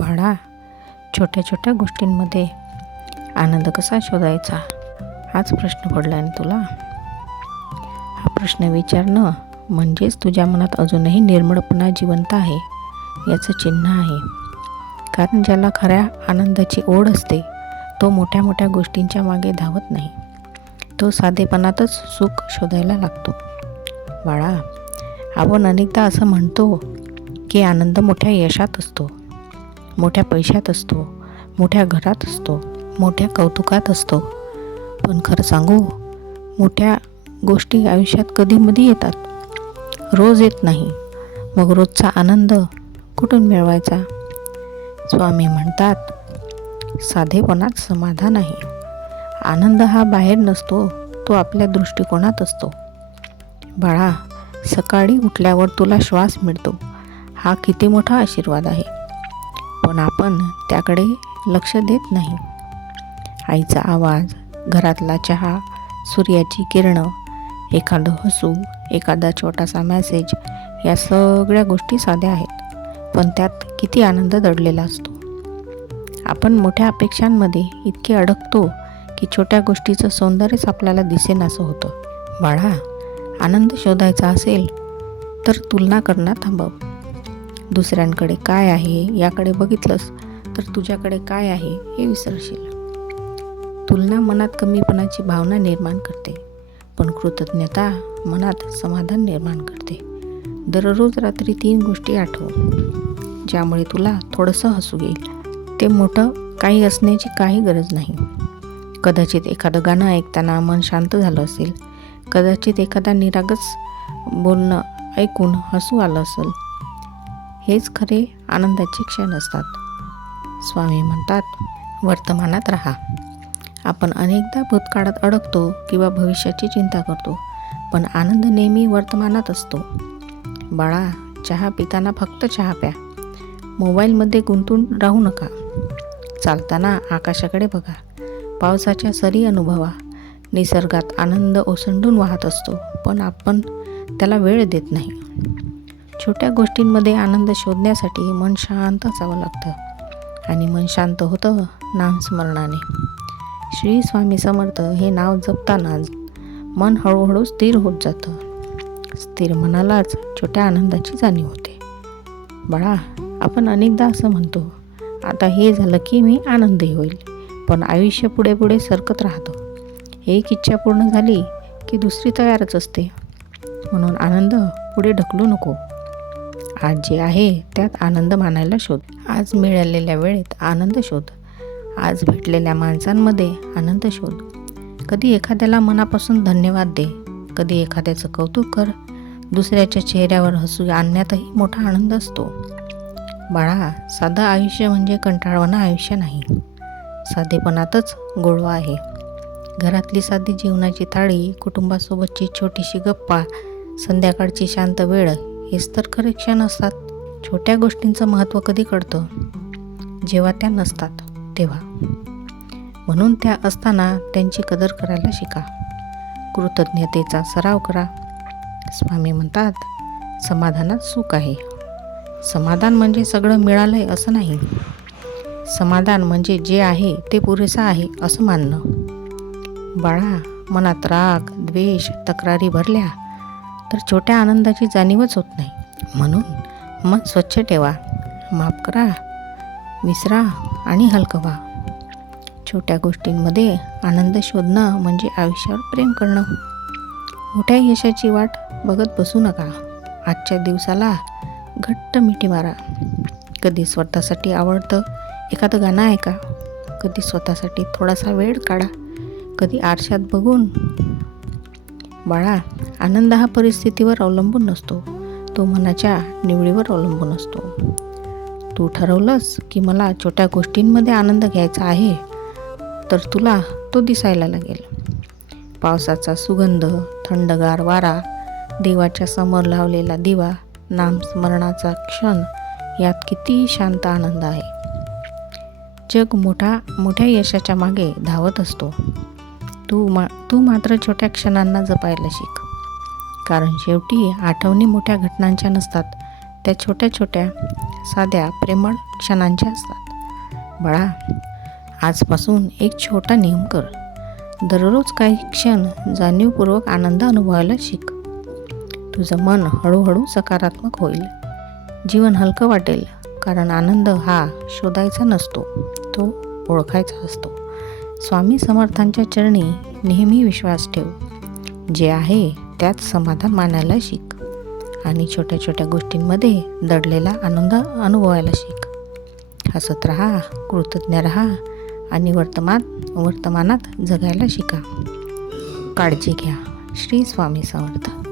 बाळा, छोट्या छोट्या गोष्टींमध्ये आनंद कसा शोधायचा हाच प्रश्न पडला आहे तुला. हा प्रश्न विचारणं म्हणजेच तुझ्या मनात अजूनही निर्मळपणा जिवंत आहे याचं चिन्ह आहे. कारण ज्याला खऱ्या आनंदाची ओढ असते तो मोठ्या मोठ्या गोष्टींच्या मागे धावत नाही. तो साधेपणातच सुख शोधायला लागतो. बाळा, आपण अनेकदा असं म्हणतो की आनंद मोठ्या यशात असतो, मोठ्या पैशात असतो, मोठ्या घरात असतो, मोठ्या कौतुकात असतो. पण खरं सांगू, मोठ्या गोष्टी आयुष्यात कधीमधी येतात, रोज येत नाही. मग रोजचा आनंद कुठून मिळवायचा? स्वामी म्हणतात, साधेपणात समाधान आहे. आनंद हा बाहेर नसतो, तो आपल्या दृष्टिकोनात असतो. बाळा, सकाळी उठल्यावर तुला श्वास मिळतो, हा किती मोठा आशीर्वाद आहे. पण आपण त्याकडे लक्ष देत नाही. आईचा आवाज, घरातला चहा, सूर्याची किरणं, एखादं हसू, एखादा छोटासा मेसेज, या सगळ्या गोष्टी साध्या आहेत, पण त्यात किती आनंद दडलेला असतो. आपण मोठ्या अपेक्षांमध्ये इतके अडकतो की छोट्या गोष्टीचं सौंदर्यच आपल्याला दिसेनासं होतं. बाळा, आनंद शोधायचा असेल तर तुलना करणं थांबव. दुसऱ्यांकडे काय आहे याकडे बघितलंस तर तुझ्याकडे काय आहे हे विसरशील. तुलना मनात कमीपणाची भावना निर्माण करते, पण कृतज्ञता मनात समाधान निर्माण करते. दररोज रात्री 3 गोष्टी आठव, ज्यामुळे तुला थोडंसं हसू येईल. ते मोठं काही असण्याची काही गरज नाही. कदाचित एखादं गाणं ऐकताना मन शांत झालं असेल, कदाचित एखादा निरागस बोलणं ऐकून हसू आलं असेल. हेच खरे आनंदाचे क्षण असतात. स्वामी म्हणतात, वर्तमानात राहा. आपण अनेकदा भूतकाळात अडकतो किंवा भविष्याची चिंता करतो, पण आनंद नेहमी वर्तमानात असतो. बाळा, चहा पिताना फक्त चहा प्या, मोबाईलमध्ये गुंतून राहू नका. चालताना आकाशाकडे बघा, पावसाच्या सरी अनुभवा. निसर्गात आनंद ओसंडून वाहत असतो, पण आपण त्याला वेळ देत नाही. छोट्या गोष्टींमध्ये आनंद शोधण्यासाठी मन शांत असावं लागतं, आणि मन शांत होतं नामस्मरणाने. श्री स्वामी समर्थ हे नाव जपताना मन हळूहळू स्थिर होत जातं. स्थिर मनालाच छोट्या आनंदाची जाणीव होते. बाळा, आपण अनेकदा असं म्हणतो, आता हे झालं की मी आनंदी होईल, पण आयुष्य पुढे पुढे सरकत राहतं. एक इच्छा पूर्ण झाली की दुसरी तयारच असते. म्हणून आनंद पुढे ढकलू नको. आज जे आहे त्यात आनंद मानायला शोध. आज मिळालेल्या वेळेत आनंद शोध. आज भेटलेल्या माणसांमध्ये आनंद शोध. कधी एखाद्याला मनापासून धन्यवाद दे, कधी एखाद्याचं कौतुक कर. दुसऱ्याच्या चेहऱ्यावर हसू आणण्यातही मोठा आनंद असतो. बाळा, साधं आयुष्य म्हणजे कंटाळवाणं आयुष्य नाही. साधेपणातच गोडवा आहे. घरातली साधी जेवणाची थाळी, कुटुंबासोबतची छोटीशी गप्पा, संध्याकाळची शांत वेळ, हेच तर खरे क्षण असतात. छोट्या गोष्टींचं महत्त्व कधी कळतं? जेव्हा त्या नसतात तेव्हा. म्हणून त्या असताना त्यांची कदर करायला शिका. कृतज्ञतेचा सराव करा. स्वामी म्हणतात, समाधानात सुख आहे. समाधान म्हणजे सगळं मिळालंय असं नाही. समाधान म्हणजे जे आहे ते पुरेसं आहे असं मानणं. बाळा, मनात राग, द्वेष, तक्रारी भरल्या तर छोट्या आनंदाची जाणीवच होत नाही. म्हणून मन स्वच्छ ठेवा, माफ करा, विसरा आणि हलकं व्हा. छोट्या गोष्टींमध्ये आनंद शोधणं म्हणजे आयुष्यावर प्रेम करणं. मोठ्या यशाची वाट बघत बसू नका. आजच्या दिवसाला घट्ट मिठी मारा. कधी स्वतःसाठी आवडतं एखादं गाणं ऐका, कधी स्वतःसाठी थोडासा वेळ काढा, कधी आरशात बघून. बाळा, आनंद हा परिस्थितीवर अवलंबून नसतो, तो मनाच्या निवडीवर अवलंबून असतो. तू ठरवलंस की मला छोट्या गोष्टींमध्ये आनंद घ्यायचा आहे, तर तुला तो दिसायला लागेल. पावसाचा सुगंध, थंडगार वारा, देवाच्या समोर लावलेला दिवा, नामस्मरणाचा क्षण, यात किती शांत आनंद आहे. जग मोठ्या यशाच्या मागे धावत असतो. तू मात्र छोट्या क्षणांना जपायला शिक. कारण शेवटी आठवणी मोठ्या घटनांच्या नसतात, त्या छोट्या छोट्या साध्या प्रेमळ क्षणांचे असतात. बाळा, आजपासून एक छोटा नियम कर. दररोज काही क्षण जाणीवपूर्वक आनंद अनुभवायला शिक. तुझं मन हळूहळू सकारात्मक होईल. जीवन हलकं वाटेल, कारण आनंद हा शोधायचा नसतो, तो ओळखायचा असतो. स्वामी समर्थांच्या चरणी नेहमी विश्वास ठेव. जे आहे त्यात समाधान मानायला शिक आणि छोट्या छोट्या गोष्टींमध्ये दडलेला आनंद अनुभवायला शिक. हसत राहा, कृतज्ञ राहा आणि वर्तमानात जगायला शिका. काळजी घ्या. श्री स्वामी समर्थ.